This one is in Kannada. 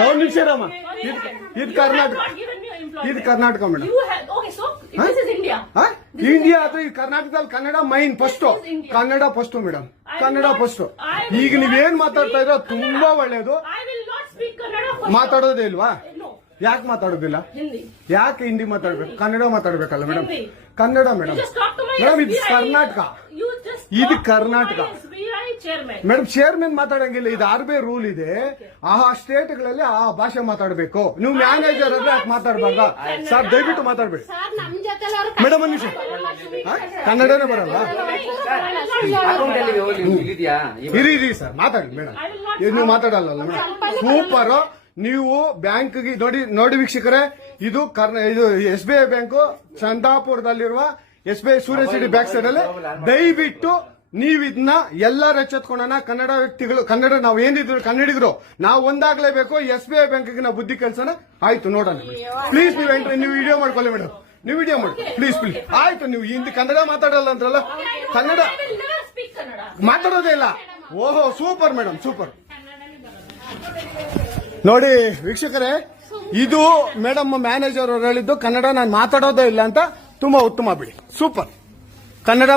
ಒಂದು ನಿಮಿಷ ಇರಮ್ಮ. ಇದು ಕರ್ನಾಟಕ, ಇದು ಕರ್ನಾಟಕ ಮೇಡಮ್. ಇಂಡಿಯಾ ಅಥವಾ ಈ ಕರ್ನಾಟಕದಲ್ಲಿ Kannada main first, Kannada first madam, Kannada first. ಈಗ ನೀವೇನ್ ಮಾತಾಡ್ತಾ ಇರೋ ತುಂಬಾ ಒಳ್ಳೇದು. ಮಾತಾಡೋದೇ ಇಲ್ವಾ? ಯಾಕೆ ಮಾತಾಡೋದಿಲ್ಲ? ಯಾಕೆ ಹಿಂದಿ ಮಾತಾಡ್ಬೇಕು? ಕನ್ನಡ ಮಾತಾಡ್ಬೇಕಲ್ಲ ಮೇಡಮ್. ಕನ್ನಡ ಮೇಡಮ್. ಮೇಡಮ್ ಇದು ಕರ್ನಾಟಕ, ಇದು ಕರ್ನಾಟಕ ಮೇಡಮ್. ಚೇರ್ಮನ್ ಮಾತಾಡಂಗಿಲ್ಲ, ಇದು ಆರ್ಬಿ ರೂಲ್ ಇದೆ. ಆ ಸ್ಟೇಟ್ಗಳಲ್ಲಿ ಆ ಭಾಷೆ ಮಾತಾಡಬೇಕು. ನೀವು ಮ್ಯಾನೇಜರ್ ಆದ್ರೆ ಯಾಕೆ ಮಾತಾಡ್ಬಾರ್ದ ಸರ್? ದಯವಿಟ್ಟು ಮಾತಾಡ್ಬೇಡಿ ಮೇಡಮ್. ಒಂದು ನಿಮಿಷ, ಕನ್ನಡನೇ ಬರಲ್ಲ? ಇರಿ ಸರ್, ಮಾತಾಡಿ ಮೇಡಮ್. ನೀವು ಮಾತಾಡಲ್ಲ ಮೇಡಮ್. ಸೂಪರ್. ನೀವು ಬ್ಯಾಂಕ್ಗೆ ನೋಡಿ ವೀಕ್ಷಕರೇ, ಇದು SBI ಬ್ಯಾಂಕು ಚಂದಾಪುರದಲ್ಲಿರುವ SBI ಸೂರ್ಯ ಸಿಟಿ ಬ್ಯಾಕ್ ಸೈಡ್ ಅಲ್ಲಿ. ದಯವಿಟ್ಟು ನೀವು ಇದನ್ನ ಎಲ್ಲರೂ ಎಚ್ಚೆತ್ಕೊಳ್ಳೋಣ. ಕನ್ನಡ ವ್ಯಕ್ತಿಗಳು, ಕನ್ನಡ ನಾವು ಏನಿದ್ರು ಕನ್ನಡಿಗರು ನಾವು ಒಂದಾಗ್ಲೇಬೇಕು. SBI ಬ್ಯಾಂಕ್ಗೆ ನಾವು ಬುದ್ಧಿ ಕಲ್ಸೋಣ. ಆಯ್ತು, ನೋಡೋಣ ಪ್ಲೀಸ್. ನೀವು ವಿಡಿಯೋ ಮಾಡ್ಕೊಳ್ಳಿ ಮೇಡಮ್, ನೀವು ವಿಡಿಯೋ ಮಾಡಿ ಪ್ಲೀಸ್. ಆಯ್ತು, ನೀವು ಹಿಂದಿ ಕನ್ನಡ ಮಾತಾಡಲ್ಲ ಅಂದ್ರಲ್ಲ, ಕನ್ನಡ ಮಾತಾಡೋದೇ ಇಲ್ಲ. ಓಹೋ, ಸೂಪರ್ ಮೇಡಮ್, ಸೂಪರ್. ನೋಡಿ ವೀಕ್ಷಕರೇ, ಇದು ಮೇಡಮ್ ಮ್ಯಾನೇಜರ್ ಅವರು ಹೇಳಿದ್ದು ಕನ್ನಡ ನಾನು ಮಾತಾಡೋದೇ ಇಲ್ಲ ಅಂತ. ತುಂಬಾ ಉತ್ತಮ ಬಿಡಿ, ಸೂಪರ್. ಕನ್ನಡ